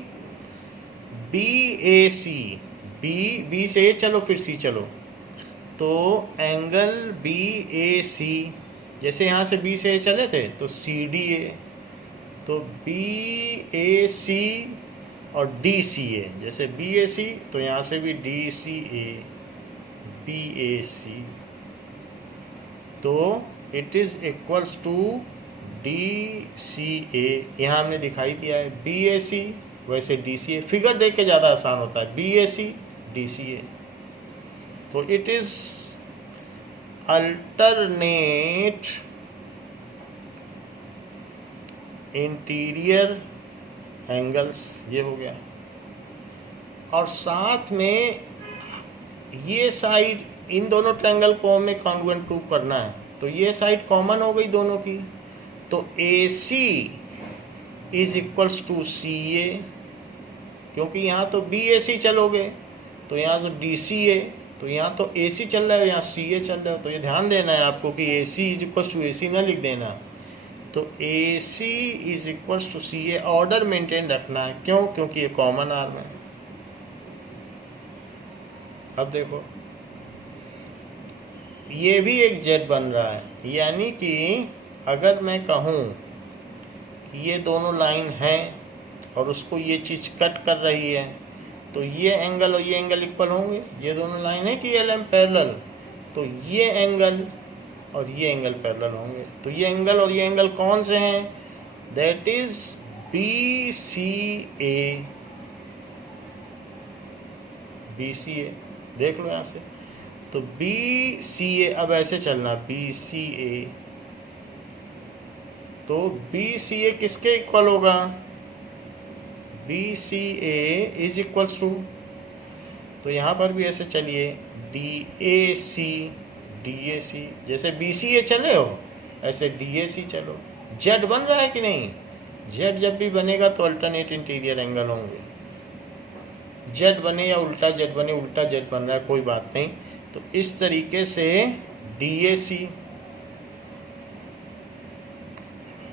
बी ए सी, बी से चलो फिर सी चलो, तो एंगल बी ए सी, जैसे यहाँ से बी से ए चले थे तो सी डी ए, तो बी ए सी और डी सी ए, जैसे बी ए सी तो यहाँ से भी D C A, B A C, तो it is equals to D C A. यहाँ हमने दिखाई दिया है बी ए सी, वैसे डी सी ए, फिगर देख के ज़्यादा आसान होता है, B A C D C ए, तो it is alternate interior angles, ये हो गया। और साथ में ये साइड, इन दोनों ट्रायंगल को हमें कॉन्ग्रुएंट प्रूफ करना है, तो ये साइड कॉमन हो गई दोनों की, तो A C is equals to C ए, क्योंकि यहाँ तो बी ए सी चलोगे तो यहाँ तो डी सी ए, तो यहाँ तो ए सी चल रहा है, यहाँ सी ए चल रहा है, तो ये ध्यान देना है आपको कि A C is equals to A C ना लिख देना, तो A C is equals to C A, order maintain रखना है। क्यों? क्योंकि ये कॉमन आर्म है। अब देखो ये भी एक जेड बन रहा है, यानी कि अगर मैं कहूँ कि ये दोनों लाइन हैं और उसको ये चीज़ कट कर रही है, तो ये एंगल और ये एंगल इक्वल होंगे, ये दोनों लाइन है कि एल एम पैरेलल, तो ये एंगल और ये एंगल पैरेलल होंगे, तो ये एंगल और ये एंगल कौन से हैं? That is B C A, B C A, देख लो यहाँ से, तो बी सी ए, अब ऐसे चलना बी सी ए, तो बी सी ए किसके इक्वल होगा? B C A is equals to, तो यहाँ पर भी ऐसे चलिए डी ए सी, जैसे बी सी ए चले हो ऐसे डी ए सी चलो। जेड बन रहा है कि नहीं? जेड जब भी बनेगा तो अल्टरनेट इंटीरियर एंगल होंगे, जेड बने या उल्टा जेड बने, उल्टा जेड बन रहा है कोई बात नहीं, तो इस तरीके से डी ए सी,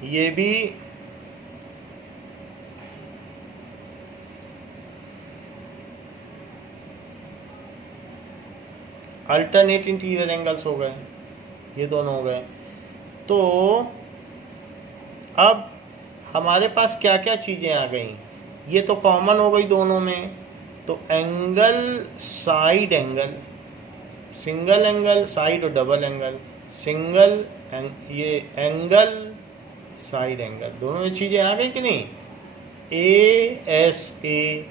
ये भी अल्टरनेट इंटीरियर एंगल्स हो गए, ये दोनों हो गए। तो अब हमारे पास क्या क्या चीज़ें आ गई? ये तो कॉमन हो गई दोनों में, तो angle side angle, single angle side और डबल एंगल, ये एंगल साइड एंगल, दोनों चीज़ें आ गई कि नहीं? A S A,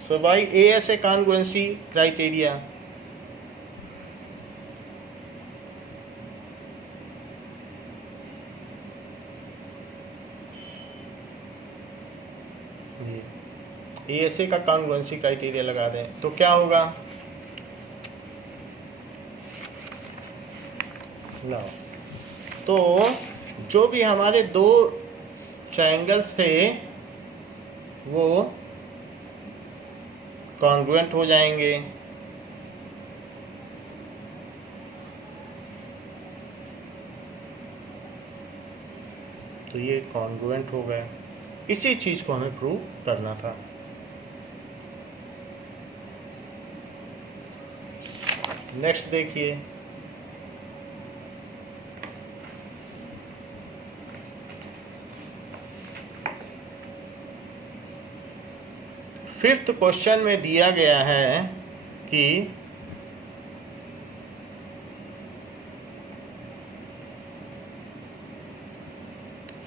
so by A S A congruency criteria, A S A का कॉन्ग्रुएंसी क्राइटेरिया लगा दें तो क्या होगा? लो, तो जो भी हमारे दो ट्रायंगल्स थे वो कॉन्ग्रुएंट हो जाएंगे, तो ये कॉन्ग्रुएंट हो गए। इसी चीज़ को हमें प्रूव करना था। नेक्स्ट देखिए, फिफ्थ क्वेश्चन में दिया गया है कि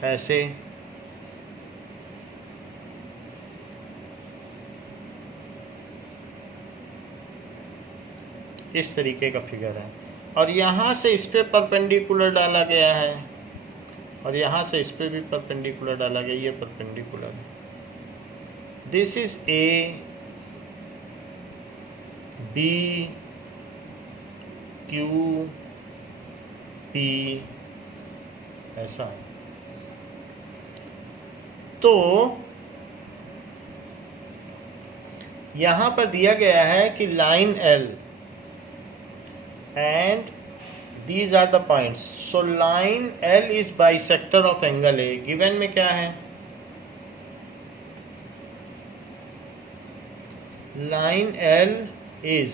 ऐसे इस तरीके का फिगर है और यहाँ से इस पे परपेंडिकुलर डाला गया है और यहाँ से इस पे भी परपेंडिकुलर डाला गया, ये परपेंडिकुलर है। This is A B Q P, ऐसा। तो यहाँ पर दिया गया है कि line L and these are the points. So line L is bisector of angle A. Given में क्या है, line L is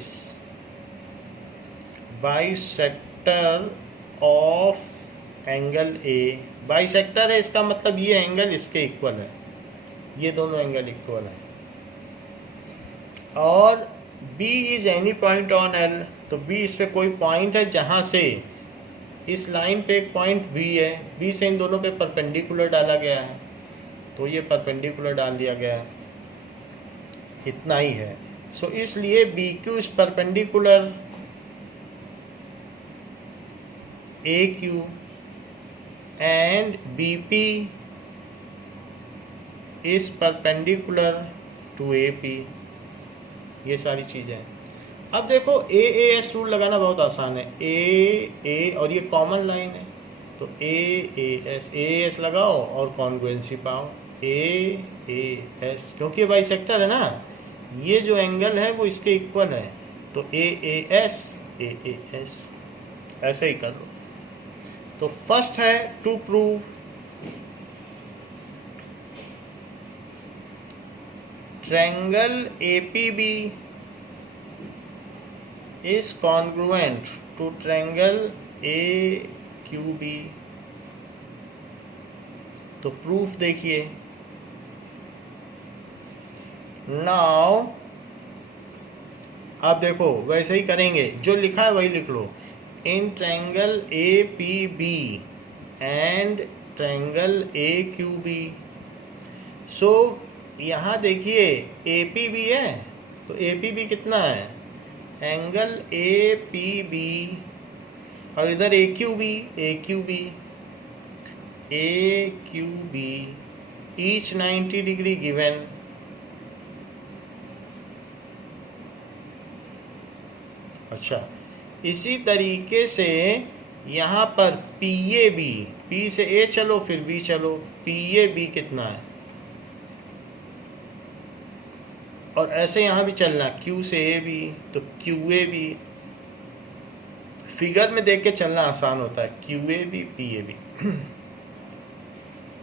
bisector of angle A. Bisector है, इसका मतलब ये एंगल इसके इक्वल है, ये दोनों एंगल इक्वल है। और B is any point on L, तो B इस पे कोई पॉइंट है जहाँ से इस लाइन पे एक पॉइंट B है, B से इन दोनों पे परपेंडिकुलर डाला गया है, तो ये परपेंडिकुलर डाल दिया गया है, इतना ही है। सो इसलिए BQ is perpendicular AQ and BP is perpendicular to AP। ये सारी चीज़ें हैं। अब देखो AAS रूल लगाना बहुत आसान है। A और ये कॉमन लाइन है, तो AAS लगाओ और कॉन्ग्रुएंसी पाओ। AAS, क्योंकि ये बाइसेक्टर है ना, ये जो एंगल है वो इसके इक्वल है, तो AAS ऐसे ही कर लो। तो फर्स्ट है to prove triangle APB is congruent to triangle AQB। तो प्रूफ देखिए, नाउ आप देखो वैसे ही करेंगे, जो लिखा है वही लिख लो। In triangle APB and triangle AQB। So यहाँ देखिए APB है, तो APB कितना है, एंगल APB, और इधर AQB ईच 90 डिग्री गिवन। अच्छा, इसी तरीके से यहाँ पर PAB, P से A चलो फिर B चलो, PAB कितना है, और ऐसे यहाँ भी चलना, Q से AB, तो QAB। फिगर में देख के चलना आसान होता है, QAB PAB।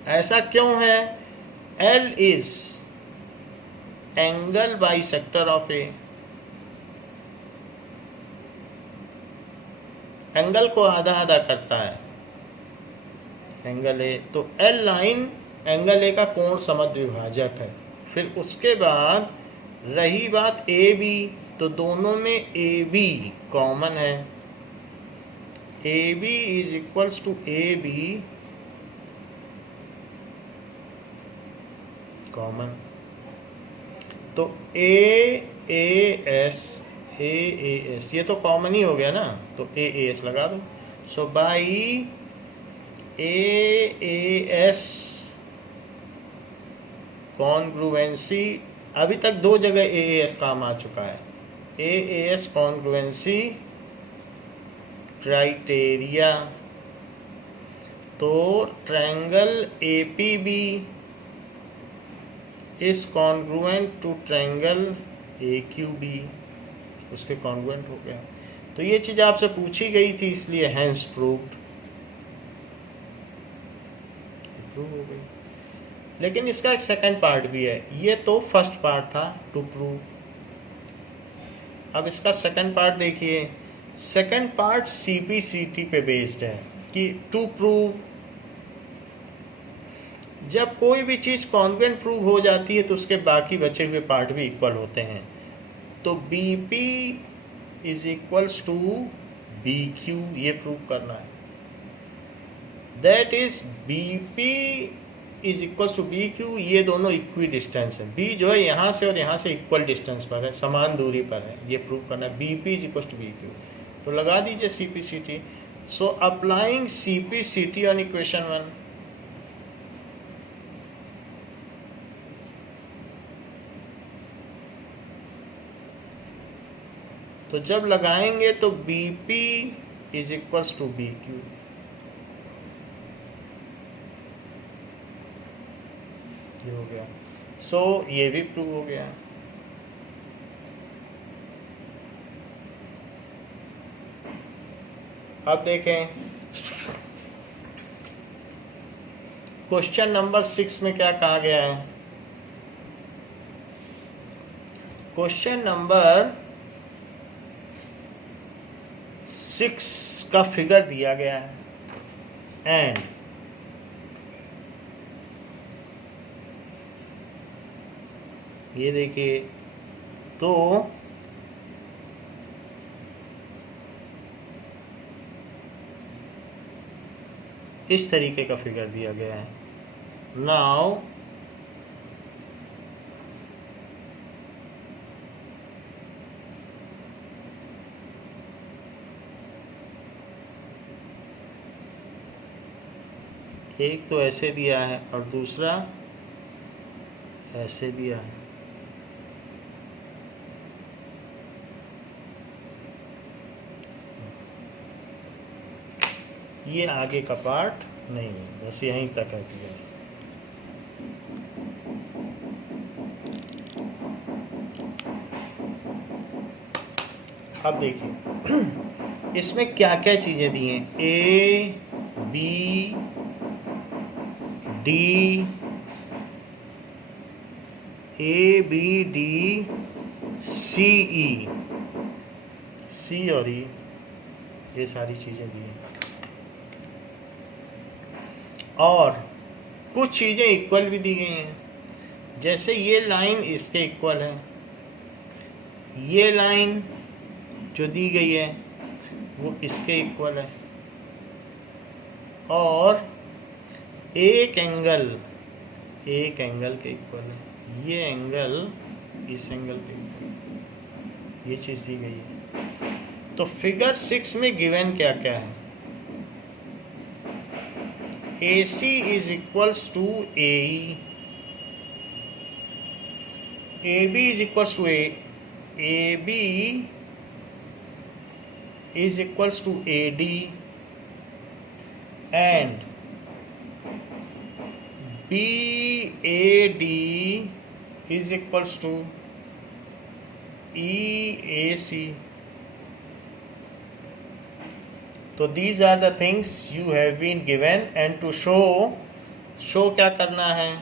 ऐसा क्यों है, L is angle bisector of A। Angle को आधा आधा करता है एंगल A, तो L लाइन एंगल A का कोण समद्विभाजक है। फिर उसके बाद रही बात AB, तो दोनों में AB कॉमन है, AB is equals to AB common. तो AAS ये तो कॉमन ही हो गया ना, तो AAS लगा दो। सो बाई AAS कॉन्ग्रुएंसी, अभी तक दो जगह AAS काम आ चुका है। AAS कॉन्ग्रुएंसी क्राइटेरिया, तो triangle APB is congruent to triangle AQB, उसके कॉन्ग्रुएंट हो गया। तो ये चीज़ आपसे पूछी गई थी, इसलिए हैंस प्रूव्ड हो गई। लेकिन इसका एक सेकंड पार्ट भी है, ये तो फर्स्ट पार्ट था टू प्रूव। अब इसका सेकंड पार्ट देखिए। सेकंड पार्ट CPCT पे बेस्ड है कि टू प्रूव, जब कोई भी चीज़ कॉन्ग्रुएंट प्रूव हो जाती है तो उसके बाकी बचे हुए पार्ट भी इक्वल होते हैं। तो BP is equals to BQ, ये प्रूव करना है। That is BP is equals to BQ, ये दोनों इक्वी डिस्टेंस है। B जो है यहाँ से और यहाँ से इक्वल डिस्टेंस पर है, समान दूरी पर है, ये प्रूव करना है। BP is equals to BQ, तो लगा दीजिए CPCT। So applying CPCT on equation 1, तो जब लगाएंगे तो BP is equals to BQ, ये हो गया। सो ये भी प्रूव हो गया। अब देखें क्वेश्चन नंबर 6 में क्या कहा गया है। क्वेश्चन नंबर 6 का फिगर दिया गया है एंड ये देखिए, तो इस तरीके का फिगर दिया गया है। नाउ एक तो ऐसे दिया है और दूसरा ऐसे दिया है। ये आगे का पार्ट नहीं है, बस यहीं तक है क्लियर। अब देखिए इसमें क्या क्या चीज़ें दी हैं। A B D, A B D C E, C और ई, ये सारी चीज़ें दी हैं। और कुछ चीज़ें इक्वल भी दी गई हैं, जैसे ये लाइन इसके इक्वल है, ये लाइन जो दी गई है वो इसके इक्वल है, और एक एंगल के इक्वल है, ये एंगल इस एंगल के इक्वल, ये चीज़ दी गई है। तो फिगर 6 में गिवन क्या क्या है। AC is equals to AE, AB is equals to AB is equals to AD, and BAD is equals to EAC. तो these are the things you have been given, and to show क्या करना है।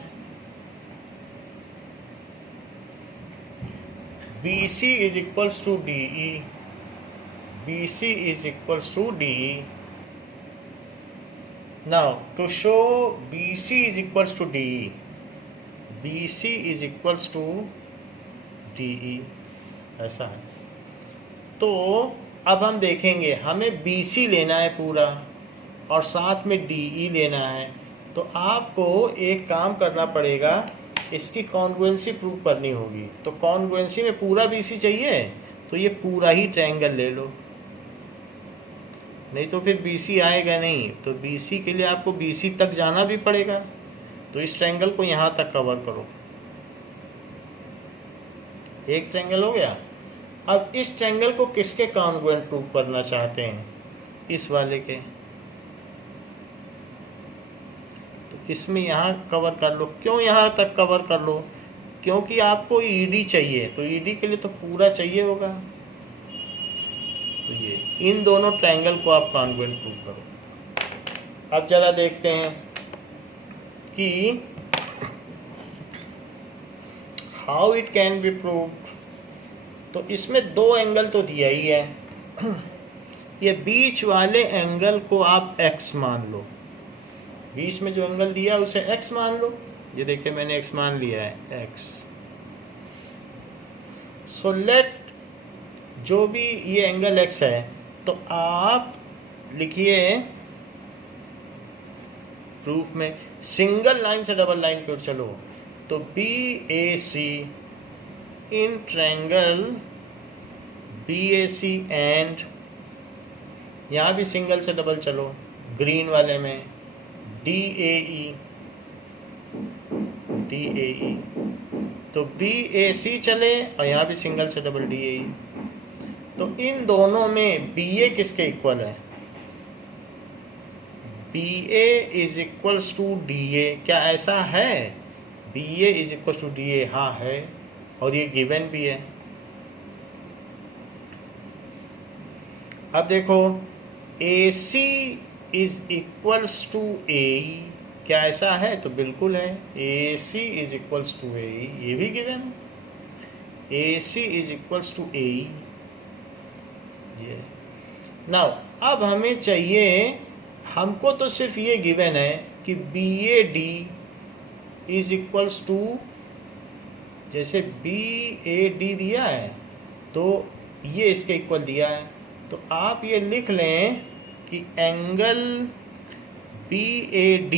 BC is equals to DE, BC is equals to DE. Now to show BC is equals to DE, BC is equals to DE, ऐसा है। तो अब हम देखेंगे, हमें BC लेना है पूरा और साथ में DE लेना है। तो आपको एक काम करना पड़ेगा, इसकी कॉन्ग्रुएंसी प्रूव करनी होगी। तो कॉन्ग्रुएंसी में पूरा BC चाहिए तो ये पूरा ही ट्रायंगल ले लो, नहीं तो फिर BC आएगा नहीं। तो BC के लिए आपको BC तक जाना भी पड़ेगा। तो इस ट्रायंगल को यहाँ तक कवर करो, एक ट्रायंगल हो गया। अब इस ट्रायंगल को किसके कॉन्ग्रुएंट प्रूव करना चाहते हैं, इस वाले के। तो इसमें यहाँ कवर कर लो। क्यों यहाँ तक कवर कर लो, क्योंकि आपको ED चाहिए, तो ED के लिए तो पूरा चाहिए होगा। तो ये इन दोनों ट्रायंगल को आप कॉन्ग्रुएंट प्रूव करो। अब जरा देखते हैं कि how it can be proved. तो इसमें दो एंगल तो दिया ही है। ये बीच वाले एंगल को आप x मान लो, बीच में जो एंगल दिया उसे x मान लो। ये देखिए मैंने x मान लिया है, x। सो लेट जो भी ये एंगल x है, तो आप लिखिए प्रूफ में, सिंगल लाइन से डबल लाइन की ओर चलो। तो BAC in triangle BAC and, यहाँ भी सिंगल से डबल चलो ग्रीन वाले में, DAE, तो BAC चले और यहाँ भी सिंगल से डबल DAE। तो इन दोनों में BA किसके इक्वल है, BA is equals to DA। क्या ऐसा है, BA is equals to DA? हाँ है, और ये गिवन भी है। अब देखो AC is equals to AE, क्या ऐसा है? तो बिल्कुल है, AC is equals to AE, ये भी गिवन है, AC is equals to AE। ये नाउ अब हमें चाहिए, हमको तो सिर्फ ये गिवन है कि BAD इज इक्वल्स टू, जैसे BAD दिया है तो ये इसके इक्वल दिया है, तो आप ये लिख लें कि angle BAD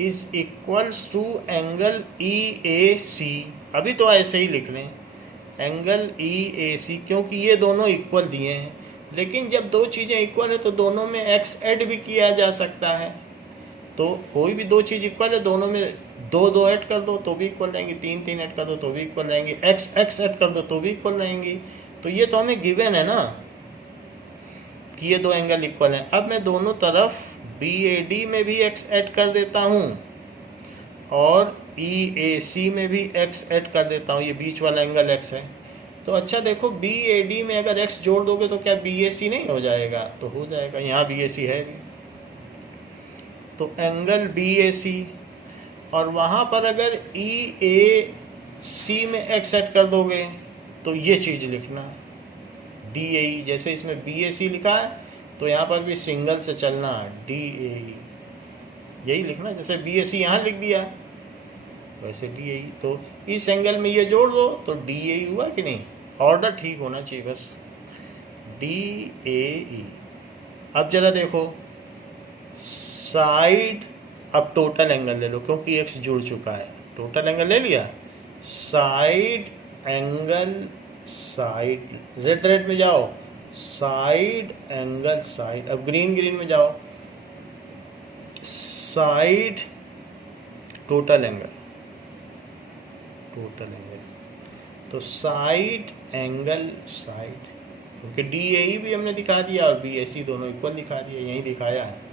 is equals to angle EAC। अभी तो ऐसे ही लिख लें एंगल EAC, क्योंकि ये दोनों इक्वल दिए हैं। लेकिन जब दो चीज़ें इक्वल है तो दोनों में x ऐड भी किया जा सकता है। तो कोई भी दो चीज़ इक्वल है, दोनों में दो दो ऐड कर दो तो भी इक्वल रहेंगी, तीन तीन ऐड कर दो तो भी इक्वल रहेंगी, x x ऐड कर दो तो भी इक्वल रहेंगी। तो ये तो हमें गिवन है ना कि ये दो एंगल इक्वल हैं। अब मैं दोनों तरफ BAD में भी x ऐड कर देता हूँ और EAC में भी x ऐड कर देता हूँ, ये बीच वाला एंगल x है। तो अच्छा देखो, BAD में अगर x जोड़ दोगे तो क्या BAC नहीं हो जाएगा? तो हो जाएगा, यहाँ BAC है भी, तो एंगल BAC। और वहाँ पर अगर EAC में x ऐड कर दोगे तो ये चीज़ लिखना है DAE, जैसे इसमें BAC लिखा है तो यहाँ पर भी सिंगल से चलना DAE, यही लिखना, जैसे BAC यहाँ लिख दिया वैसे DAE। तो इस एंगल में ये जोड़ दो तो DAE हुआ कि नहीं? ऑर्डर ठीक होना चाहिए बस, DAE। अब जरा देखो साइड, अब टोटल एंगल ले लो क्योंकि x जुड़ चुका है, टोटल एंगल ले लिया, side angle side, red red में जाओ, साइड एंगल साइड। अब ग्रीन ग्रीन में जाओ, side total angle, total angle, तो साइड एंगल साइड, क्योंकि DAE भी हमने दिखा दिया और BAC दोनों इक्वल दिखा दिया, यही दिखाया है।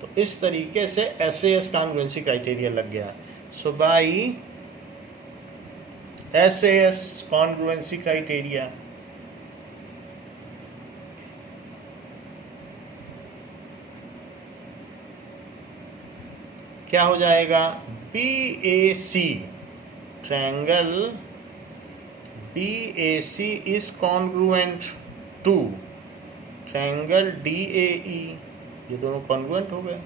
तो इस तरीके से SAS कॉन्ग्रुएंसी क्राइटेरिया लग गया। So by SAS congruency criteria क्या हो जाएगा? BAC triangle BAC is congruent to triangle DAE, ये दोनों कॉन्ग्रुएंट हो गए।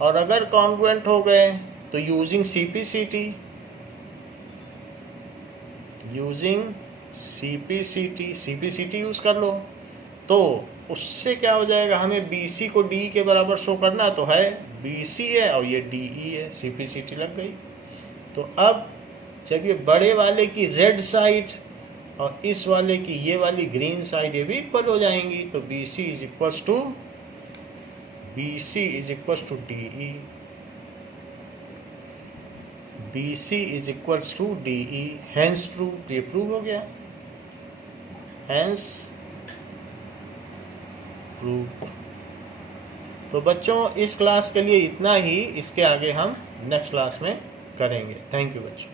और अगर कॉन्ग्रुएंट हो गए तो यूजिंग CPCT, CPCT यूज़ कर लो, तो उससे क्या हो जाएगा, हमें BC को DE के बराबर शो करना तो है, BC है और ये DE है, CPCT लग गई। तो अब जब ये बड़े वाले की रेड साइड और इस वाले की ये वाली ग्रीन साइड ये भी इक्वल हो जाएंगी, तो BC is equals to DE, BC is equals to DE, hence prove, ये प्रूव हो गया, हैंस प्रूव। तो बच्चों इस क्लास के लिए इतना ही, इसके आगे हम नेक्स्ट क्लास में करेंगे। थैंक यू बच्चों।